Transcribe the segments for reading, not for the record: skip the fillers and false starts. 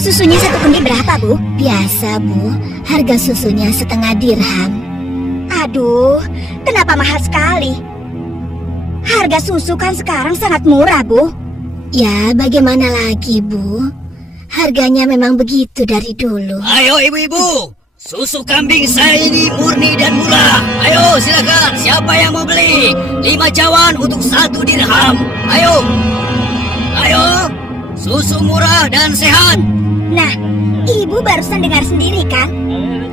Susunya satu kendi berapa, Bu? Biasa, Bu. Harga susunya setengah dirham. Aduh, kenapa mahal sekali? Harga susu kan sekarang sangat murah, Bu. Ya, bagaimana lagi, Bu? Harganya memang begitu dari dulu. Ayo ibu-ibu, susu kambing saya ini murni dan murah. Ayo silakan, siapa yang mau beli? 5 cawan untuk 1 dirham. Ayo, susu murah dan sehat. Nah, Ibu barusan dengar sendiri kan?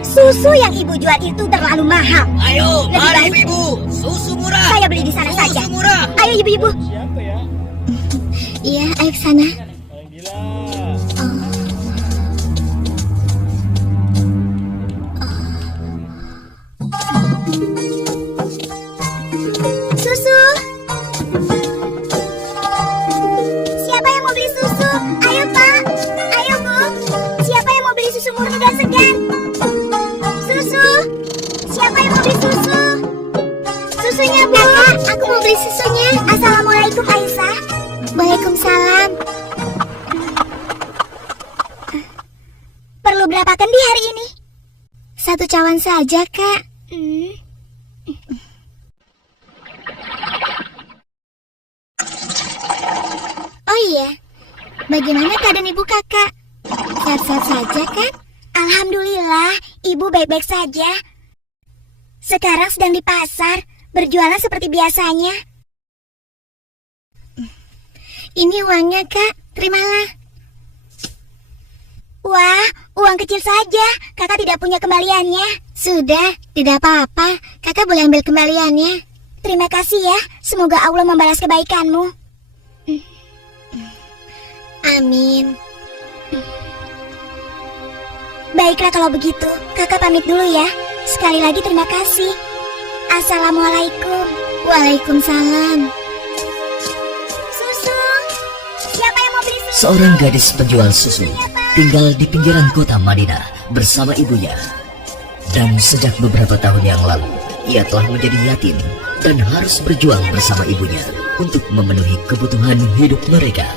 Susu yang Ibu jual itu terlalu mahal. Ayo, Lebih mari baik ibu-ibu, susu murah. saya beli di sana Susu saja. murah. Ayo Ibu-ibu. Iya, ayo ke sana. Susu. Siapa yang mau beli susu? Ayo Pak. Ayo Bu. Siapa yang mau beli susu murni dan segar? Susu. Siapa yang mau beli susu? Susunya Bu. Aku mau beli susunya. Assalamualaikum Aisyah. Waalaikumsalam. Perlu berapa kendi hari ini? 1 cawan saja, Kak. Oh iya, bagaimana keadaan ibu kakak? Sehat-sehat saja kan? Alhamdulillah, ibu baik-baik saja. Sekarang sedang di pasar, berjualan seperti biasanya. Ini uangnya kak, terimalah. Wah, uang kecil saja, kakak tidak punya kembaliannya. Sudah, tidak apa-apa, kakak boleh ambil kembaliannya. Terima kasih ya, semoga Allah membalas kebaikanmu. Amin. Baiklah kalau begitu, kakak pamit dulu ya. Sekali lagi terima kasih. Assalamualaikum. Waalaikumsalam. Susu. Siapa yang mau beli susu? Seorang gadis penjual susu tinggal di pinggiran kota Madinah bersama ibunya. Dan sejak beberapa tahun yang lalu, ia telah menjadi yatim dan harus berjuang bersama ibunya untuk memenuhi kebutuhan hidup mereka.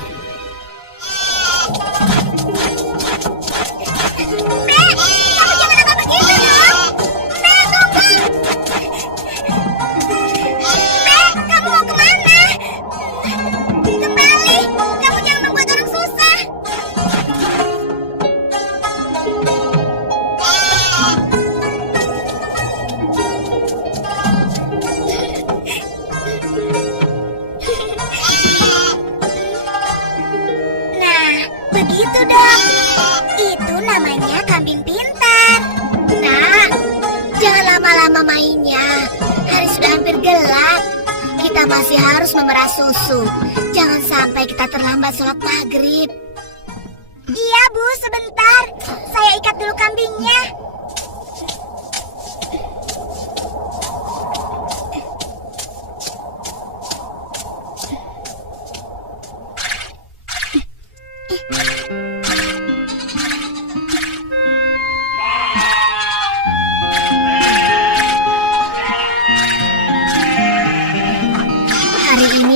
Begitu dong. Itu namanya kambing pintar. Nah, jangan lama-lama mainnya. Hari sudah hampir gelap. Kita masih harus memerah susu. Jangan sampai kita terlambat sholat maghrib. Iya Bu, sebentar. Saya ikat dulu kambingnya.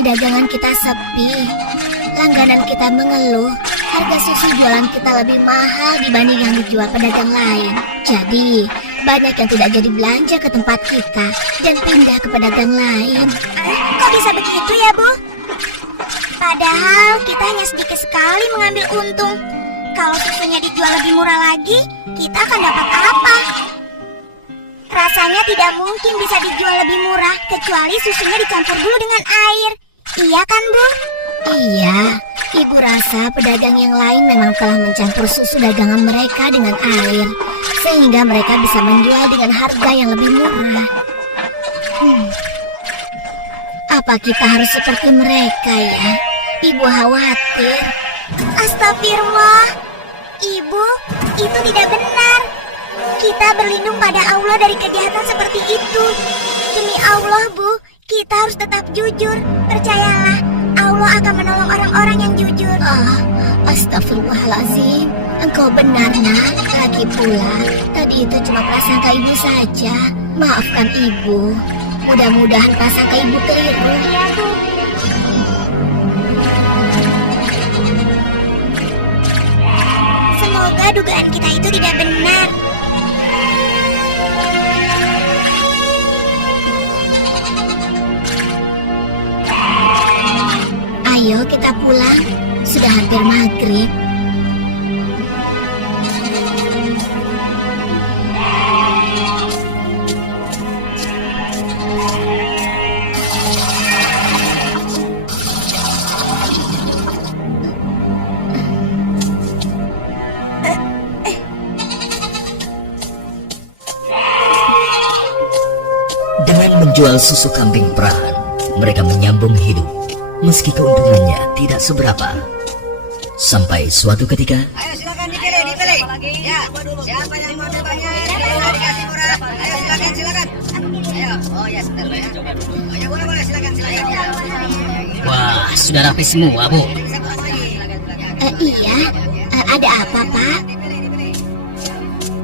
Dagangan kita sepi, langganan kita mengeluh, harga susu jualan kita lebih mahal dibanding yang dijual pedagang lain. Jadi, banyak yang tidak jadi belanja ke tempat kita dan pindah ke pedagang lain. Kok bisa begitu ya, Bu? Padahal kita hanya sedikit sekali mengambil untung. Kalau susunya dijual lebih murah lagi, kita akan dapat apa? Rasanya tidak mungkin bisa dijual lebih murah kecuali susunya dicampur dulu dengan air. Iya kan, Bu? Iya, Ibu rasa pedagang yang lain memang telah mencampur susu dagangan mereka dengan air, sehingga mereka bisa menjual dengan harga yang lebih murah. Apa kita harus seperti mereka ya? Ibu khawatir. Astagfirullah. Ibu, itu tidak benar. Kita berlindung pada Allah dari kejahatan seperti itu. Demi Allah, Bu, kita harus tetap jujur. Percayalah, Allah akan menolong orang-orang yang jujur. Astagfirullahaladzim. Engkau benar, Nak. Lagi pula, tadi itu cuma prasangka Ibu saja. Maafkan Ibu. Mudah-mudahan prasangka Ibu keliru. Iya, Bu. Semoga dugaan kita itu tidak benar. Ayo kita pulang, sudah hampir maghrib. Dengan menjual susu kambing perahan, mereka menyambung hidup, meski keuntungannya tidak seberapa. Sampai suatu ketika, Ayo silakan dipilih. Ya, siapa yang mau banyak? Dikasih murah. Ayo silakan. Ayo, oh ya sebentar ya. Oh ya boleh silakan. Ya. Wah, sudah rapi semua, Bu. Iya, ada apa, Pak?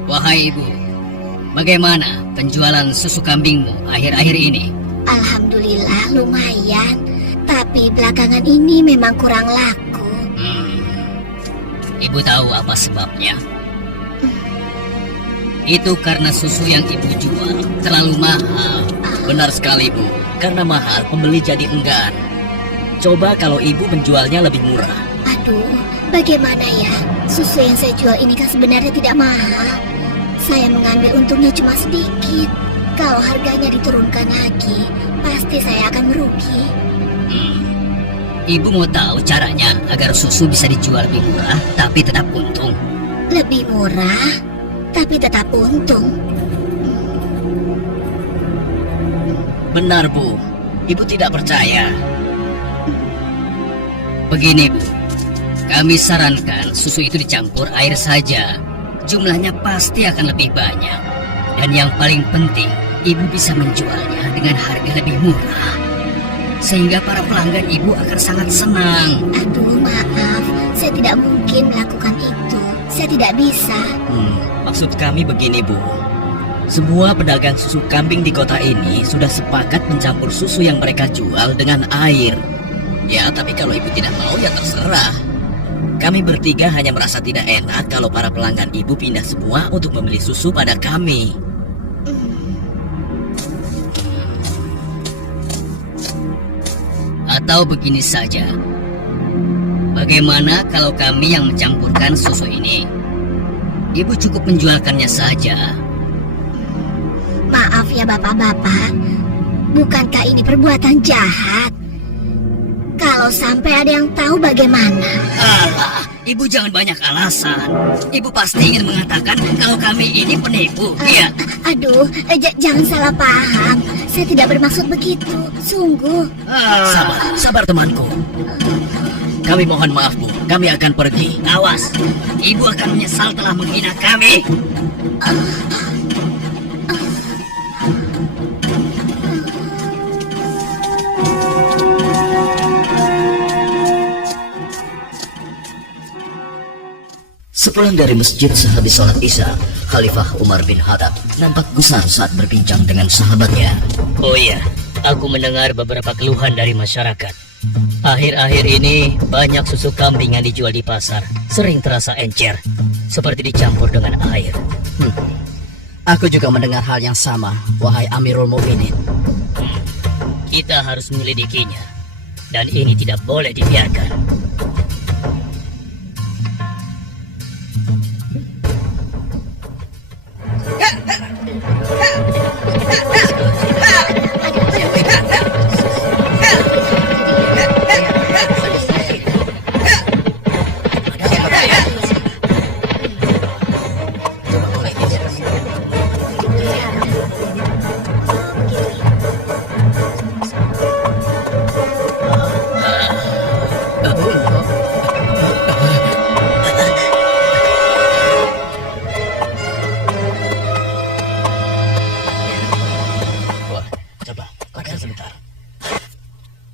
Wahai Ibu, bagaimana penjualan susu kambingmu akhir-akhir ini? Alhamdulillah lumayan, tapi belakangan ini memang kurang laku. Ibu tahu apa sebabnya? Itu karena susu yang Ibu jual terlalu mahal. benar sekali Bu, karena mahal pembeli jadi enggan. Coba kalau Ibu menjualnya lebih murah. Aduh, bagaimana ya? Susu yang saya jual ini kan sebenarnya tidak mahal. Saya mengambil untungnya cuma sedikit. Kalau harganya diturunkan lagi, pasti saya akan merugi. Ibu mau tahu caranya agar susu bisa dijual lebih murah tapi tetap untung? Lebih murah, tapi tetap untung. Benar Bu, Ibu tidak percaya. Begini Bu, kami sarankan susu itu dicampur air saja. Jumlahnya pasti akan lebih banyak. Dan yang paling penting, Ibu bisa menjualnya dengan harga lebih murah. Sehingga para pelanggan Ibu akan sangat senang. Aduh, maaf, saya tidak mungkin melakukan itu. Saya tidak bisa. Maksud kami begini Bu, semua pedagang susu kambing di kota ini sudah sepakat mencampur susu yang mereka jual dengan air. Ya, tapi kalau Ibu tidak mau ya terserah. Kami bertiga hanya merasa tidak enak kalau para pelanggan Ibu pindah semua untuk membeli susu pada kami. Atau begini saja, bagaimana kalau kami yang mencampurkan susu ini? Ibu cukup menjualkannya saja. Maaf ya bapak-bapak, bukankah ini perbuatan jahat? Kalau sampai ada yang tahu bagaimana? Alah, Ibu jangan banyak alasan. Ibu pasti ingin mengatakan kalau kami ini penipu, iya? Aduh, jangan salah paham. Saya tidak bermaksud begitu, sungguh. Sabar temanku. Kami mohon maaf Bu, kami akan pergi. Awas, Ibu akan menyesal telah menghina kami. Sepulang dari masjid sehabis sholat Isya, Khalifah Umar bin Khattab nampak gusar saat berbincang dengan sahabatnya. Oh iya, aku mendengar beberapa keluhan dari masyarakat. Akhir-akhir ini banyak susu kambing yang dijual di pasar sering terasa encer, seperti dicampur dengan air. Aku juga mendengar hal yang sama, wahai Amirul Mukminin. Kita harus menyelidikinya, dan ini tidak boleh dibiarkan.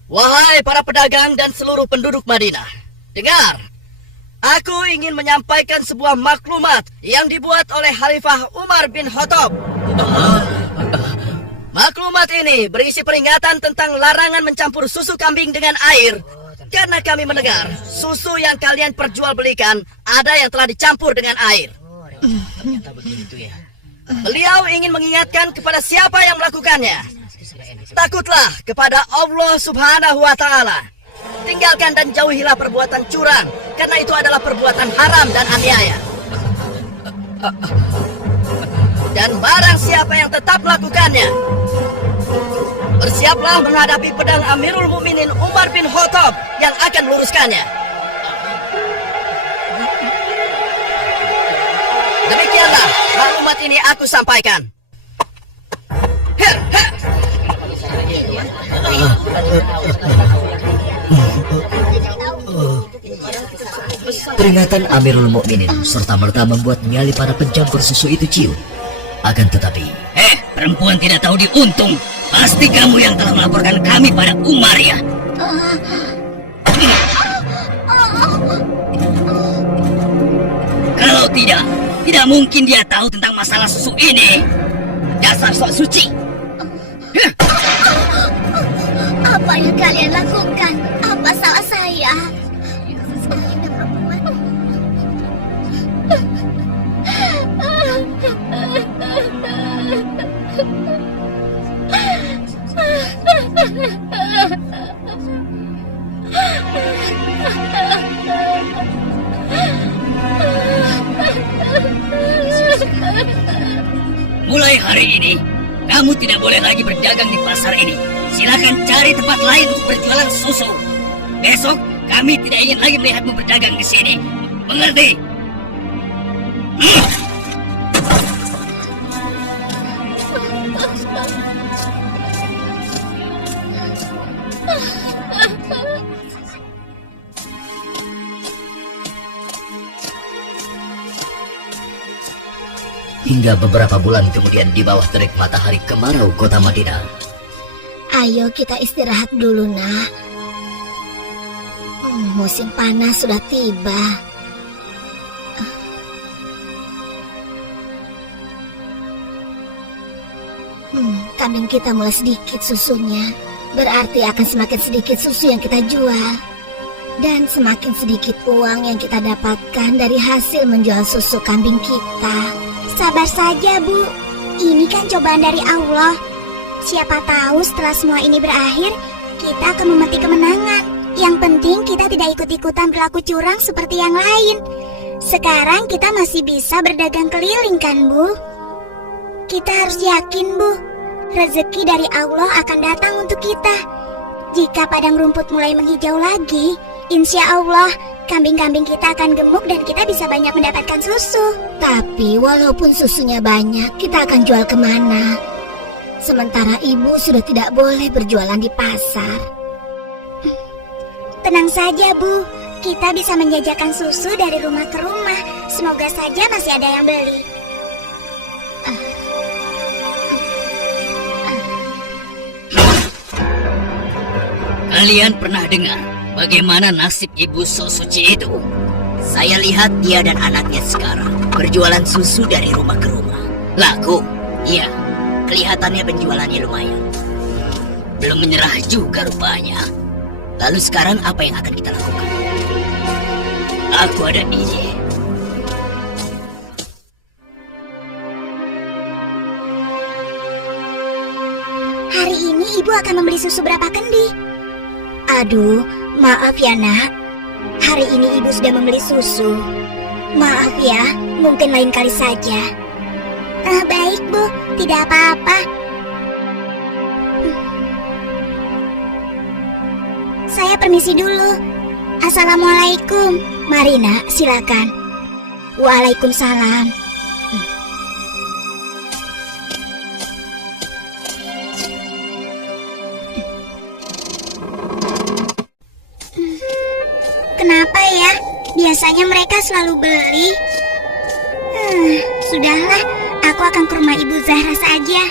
Wahai para pedagang dan seluruh penduduk Madinah, dengar. Aku ingin menyampaikan sebuah maklumat yang dibuat oleh Khalifah Umar bin Khattab. Maklumat ini berisi peringatan tentang larangan mencampur susu kambing dengan air Karena kami mendengar susu yang kalian perjualbelikan ada yang telah dicampur dengan air. Beliau ingin mengingatkan kepada siapa yang melakukannya. Takutlah kepada Allah Subhanahu wa Ta'ala. Tinggalkan dan jauhilah perbuatan curang, karena itu adalah perbuatan haram dan aniaya. Dan barang siapa yang tetap melakukannya, bersiaplah menghadapi pedang Amirul Mukminin Umar bin Khattab yang akan meluruskannya. Demikianlah maklumat ini aku sampaikan. Peringatan Amirul Mukminin serta merta membuat nyali para pencampur susu itu ciut. Akan tetapi, perempuan tidak tahu diuntung. Pasti kamu yang telah melaporkan kami pada Umar ya. Kalau tidak mungkin dia tahu tentang masalah susu ini. Dasar sok suci. Apa yang kalian lakukan? Apa salah saya? Saya dan perempuan. Mulai hari ini, kamu tidak boleh lagi berdagang di pasar ini. Silakan cari tempat lain untuk berjualan susu. Besok, kami tidak ingin lagi melihatmu berdagang di sini. Mengerti? hingga beberapa bulan kemudian di bawah terik matahari kemarau kota Madinah. Ayo kita istirahat dulu, nak. Musim panas sudah tiba. Kambing kita mulai sedikit susunya. Berarti akan semakin sedikit susu yang kita jual. Dan semakin sedikit uang yang kita dapatkan dari hasil menjual susu kambing kita. Sabar saja, Bu. Ini kan cobaan dari Allah. Siapa tahu setelah semua ini berakhir, kita akan memetik kemenangan. Yang penting kita tidak ikut-ikutan berlaku curang seperti yang lain. Sekarang kita masih bisa berdagang keliling kan, Bu? Kita harus yakin, Bu. Rezeki dari Allah akan datang untuk kita. Jika padang rumput mulai menghijau lagi, insya Allah kambing-kambing kita akan gemuk dan kita bisa banyak mendapatkan susu. Tapi walaupun susunya banyak, kita akan jual kemana? Sementara ibu sudah tidak boleh berjualan di pasar. Tenang saja, Bu. Kita bisa menjajakan susu dari rumah ke rumah. Semoga saja masih ada yang beli. Kalian pernah dengar bagaimana nasib ibu sok suci itu? Saya lihat dia dan anaknya sekarang berjualan susu dari rumah ke rumah. Laku? Iya, kelihatannya penjualannya lumayan. Belum menyerah juga rupanya. Lalu sekarang apa yang akan kita lakukan? Aku ada ide. Hari ini ibu akan membeli susu berapa kendi? Aduh, maaf ya, nak. Hari ini ibu sudah membeli susu. Maaf ya, mungkin lain kali saja. Baik, Bu. Tidak apa-apa. Saya permisi dulu. Assalamualaikum. Mari, nak, silakan. Waalaikumsalam. Kenapa ya? Biasanya mereka selalu beli. Sudahlah, aku akan ke rumah Ibu Zahra saja.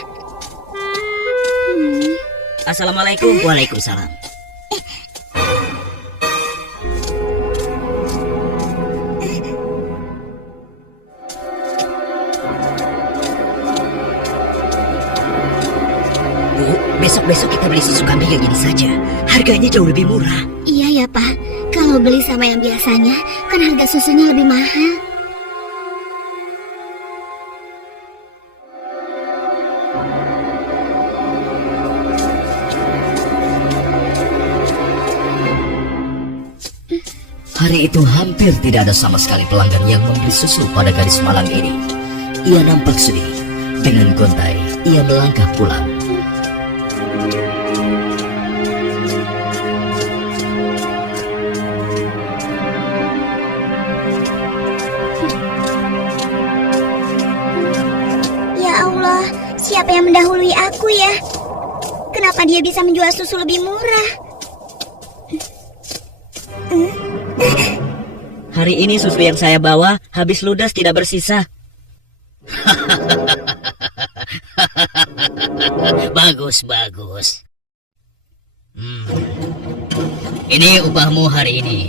Assalamualaikum. Waalaikumsalam. Bu, besok-besok kita beli susu kambing yang ini saja. Harganya jauh lebih murah. Iya Iya, Pak. Kalau beli sama yang biasanya, kan harga susunya lebih mahal. Hari itu hampir tidak ada sama sekali pelanggan yang membeli susu pada gadis malang ini. Ia nampak sedih. Dengan gontai, ia melangkah pulang. Ya Allah, siapa yang mendahului aku ya? Kenapa dia bisa menjual susu lebih murah? Hari ini susu yang saya bawa habis ludas tidak bersisa. Bagus, bagus. Ini upahmu hari ini.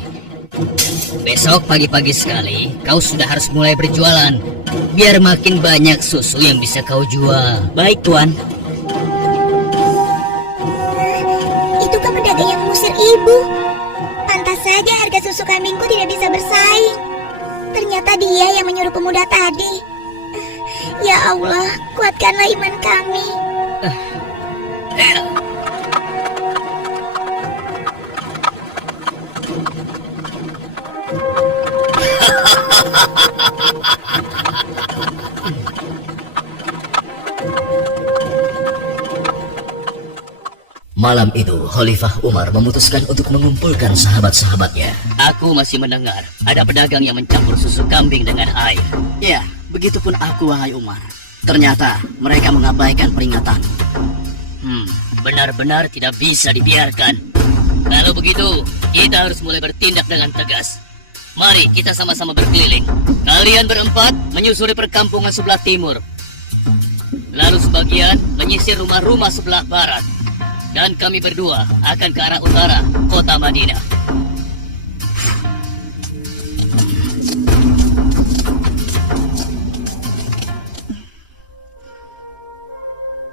Besok pagi-pagi sekali kau sudah harus mulai berjualan, biar makin banyak susu yang bisa kau jual. Baik, Tuan. Itu kan pedagang yang mengusir ibu. Pantas saja harga susu kambingku tidak bisa bersaing. Ternyata dia yang menyuruh pemuda tadi. Ya Allah, kuatkanlah iman kami. Malam itu, Khalifah Umar memutuskan untuk mengumpulkan sahabat-sahabatnya. Aku masih mendengar ada pedagang yang mencampur susu kambing dengan air. Ya, begitupun aku, wahai Umar. Ternyata mereka mengabaikan peringatan. Benar-benar tidak bisa dibiarkan. Kalau begitu, kita harus mulai bertindak dengan tegas. Mari kita sama-sama berkeliling. Kalian berempat menyusuri perkampungan sebelah timur. Lalu sebagian menyisir rumah-rumah sebelah barat. Dan kami berdua akan ke arah utara, kota Madinah.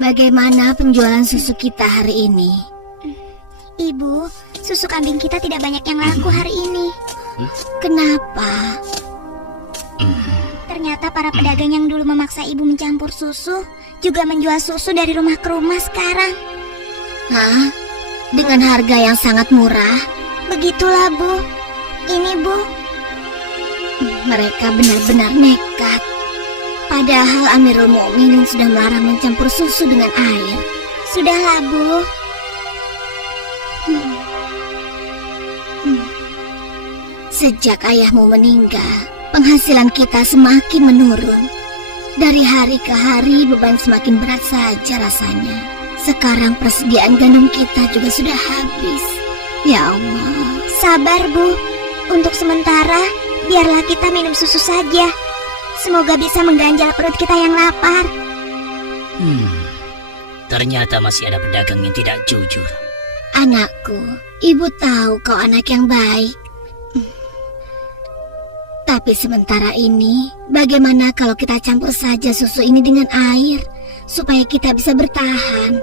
Bagaimana penjualan susu kita hari ini? Ibu, susu kambing kita tidak banyak yang laku hari ini. Kenapa? Ternyata para pedagang yang dulu memaksa ibu mencampur susu juga menjual susu dari rumah ke rumah sekarang. Hah? Dengan harga yang sangat murah? Begitulah, Bu. Ini, Bu. Mereka benar-benar nekat. Padahal Amirul Mukminin sudah melarang mencampur susu dengan air. Sudahlah, Bu. Sejak ayahmu meninggal, penghasilan kita semakin menurun. Dari hari ke hari beban semakin berat saja rasanya. Sekarang persediaan gandum kita juga sudah habis. Ya Allah. Sabar, Bu. Untuk sementara, biarlah kita minum susu saja. Semoga bisa mengganjal perut kita yang lapar. Ternyata masih ada pedagang yang tidak jujur. Anakku, ibu tahu kau anak yang baik. Tapi sementara ini, bagaimana kalau kita campur saja susu ini dengan air, supaya kita bisa bertahan?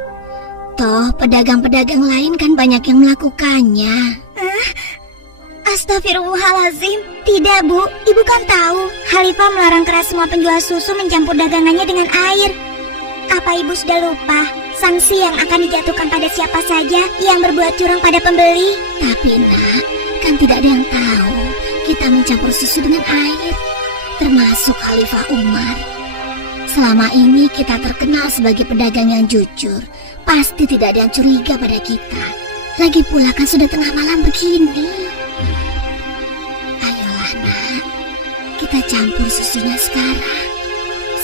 Toh, pedagang-pedagang lain kan banyak yang melakukannya. Astagfirullahalazim. Tidak, Bu. Ibu kan tahu, Khalifah melarang keras semua penjual susu mencampur dagangannya dengan air. Apa ibu sudah lupa sanksi yang akan dijatuhkan pada siapa saja yang berbuat curang pada pembeli? Tapi nak, kan tidak ada yang tahu kita mencampur susu dengan air, termasuk Khalifah Umar. Selama ini kita terkenal sebagai pedagang yang jujur. Pasti tidak ada yang curiga pada kita. Lagi pula kan sudah tengah malam begini. Ayolah nak, kita campur susunya sekarang.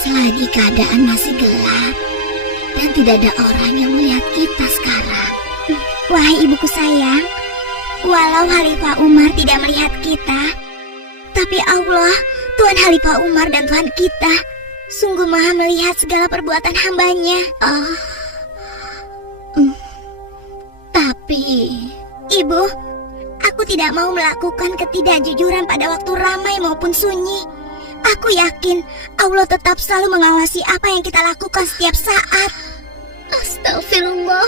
Selagi keadaan masih gelap dan tidak ada orang yang melihat kita sekarang. Wahai ibuku sayang, walau Khalifah Umar tidak melihat kita, tapi Allah, Tuhan Khalifah Umar dan Tuhan kita, sungguh maha melihat segala perbuatan hambanya. Tapi Ibu, aku tidak mau melakukan ketidakjujuran pada waktu ramai maupun sunyi. Aku yakin Allah tetap selalu mengawasi apa yang kita lakukan setiap saat. Astagfirullah,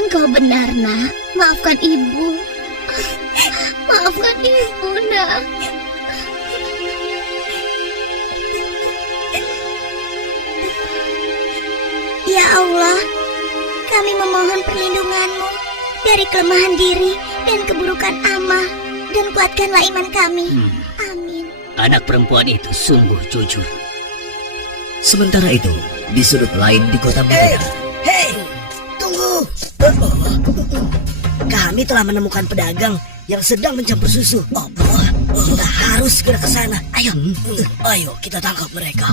engkau benar nak, maafkan ibu. Maafkan ibu, nak. Ya Allah, kami memohon perlindungan-Mu dari kelemahan diri dan keburukan amal, dan kuatkanlah iman kami. Amin. Anak perempuan itu sungguh jujur. Sementara itu, di sudut lain di kota Madinah, Hei, tunggu. Kami telah menemukan pedagang yang sedang mencampur susu. Kita harus segera ke sana. Ayo kita tangkap mereka.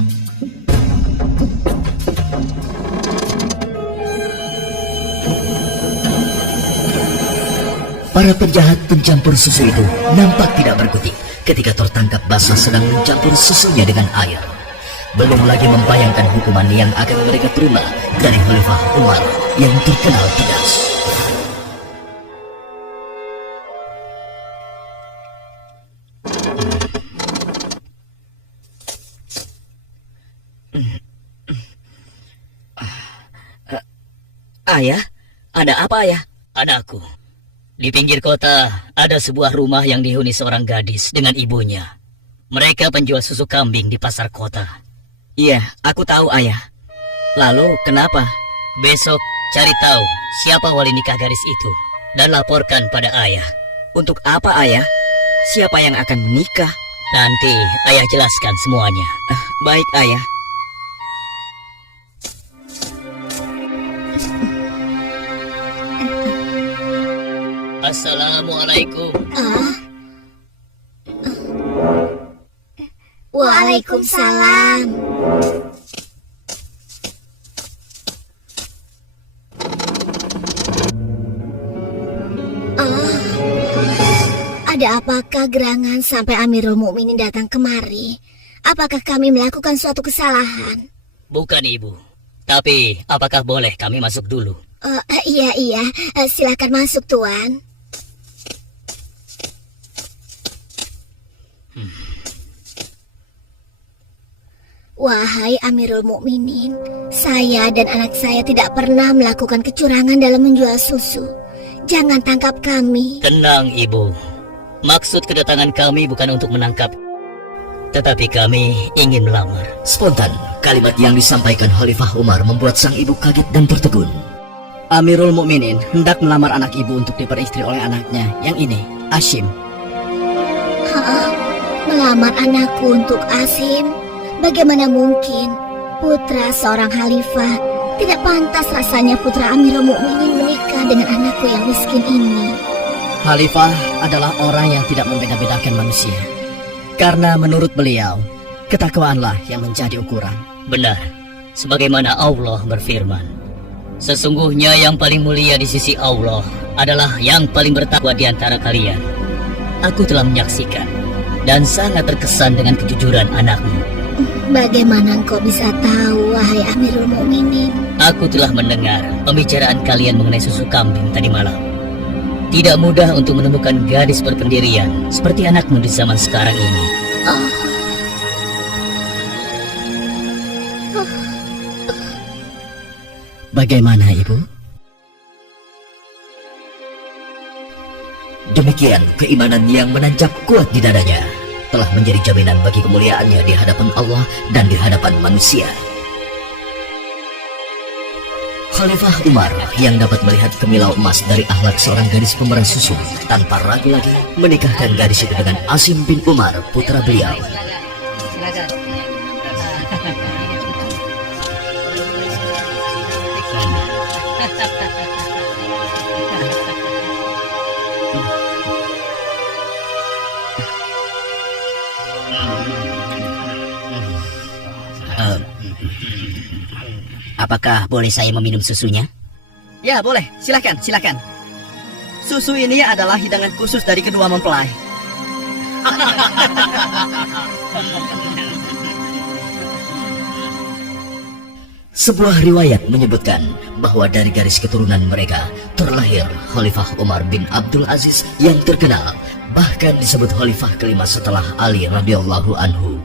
para penjahat pencampur susu itu nampak tidak berkutik ketika tertangkap basah sedang mencampur susunya dengan air. Belum lagi membayangkan hukuman yang akan mereka terima dari Khalifah Umar yang terkenal tegas. Ayah, ada apa ayah? Anakku, di pinggir kota ada sebuah rumah yang dihuni seorang gadis dengan ibunya. Mereka penjual susu kambing di pasar kota. Iya, aku tahu ayah. Lalu kenapa? Besok cari tahu siapa wali nikah gadis itu dan laporkan pada ayah. Untuk apa ayah? Siapa yang akan menikah? Nanti ayah jelaskan semuanya. Baik ayah. Assalamualaikum. Waalaikumsalam. Ada apakah gerangan sampai Amirul Mukminin datang kemari? Apakah kami melakukan suatu kesalahan? Bukan ibu. Tapi apakah boleh kami masuk dulu? Iya, silakan masuk tuan. Wahai Amirul Mukminin, saya dan anak saya tidak pernah melakukan kecurangan dalam menjual susu. Jangan tangkap kami. Tenang ibu. Maksud kedatangan kami bukan untuk menangkap, tetapi kami ingin melamar. Spontan, kalimat yang disampaikan Khalifah Umar membuat sang ibu kaget dan tertegun. Amirul Mukminin hendak melamar anak ibu untuk diperistri oleh anaknya yang ini, Asim. Melamar anakku untuk Asim? Bagaimana mungkin? Putra seorang khalifah. Tidak pantas rasanya putra Amirul Mukminin menikah dengan anakku yang miskin ini. Khalifah adalah orang yang tidak membeda-bedakan manusia. Karena menurut beliau, ketakwaanlah yang menjadi ukuran. Benar, sebagaimana Allah berfirman, sesungguhnya yang paling mulia di sisi Allah adalah yang paling bertakwa di antara kalian. Aku telah menyaksikan dan sangat terkesan dengan kejujuran anakmu. Bagaimana engkau bisa tahu, wahai Amirul Mukminin? Aku telah mendengar pembicaraan kalian mengenai susu kambing tadi malam. Tidak mudah untuk menemukan gadis berpendirian seperti anakmu di zaman sekarang ini. Bagaimana ibu? Demikian keimanan yang menancap kuat di dadanya telah menjadi jaminan bagi kemuliaannya di hadapan Allah dan di hadapan manusia. Khalifah Umar yang dapat melihat kemilau emas dari akhlak seorang gadis pemeran susu tanpa ragu lagi menikahkan gadis itu dengan Asim bin Umar, putra beliau. Apakah boleh saya meminum susunya? Ya boleh, silakan. Susu ini adalah hidangan khusus dari kedua mempelai. Sebuah riwayat menyebutkan bahwa dari garis keturunan mereka terlahir Khalifah Umar bin Abdul Aziz yang terkenal, bahkan disebut khalifah kelima setelah Ali radhiyallahu anhu.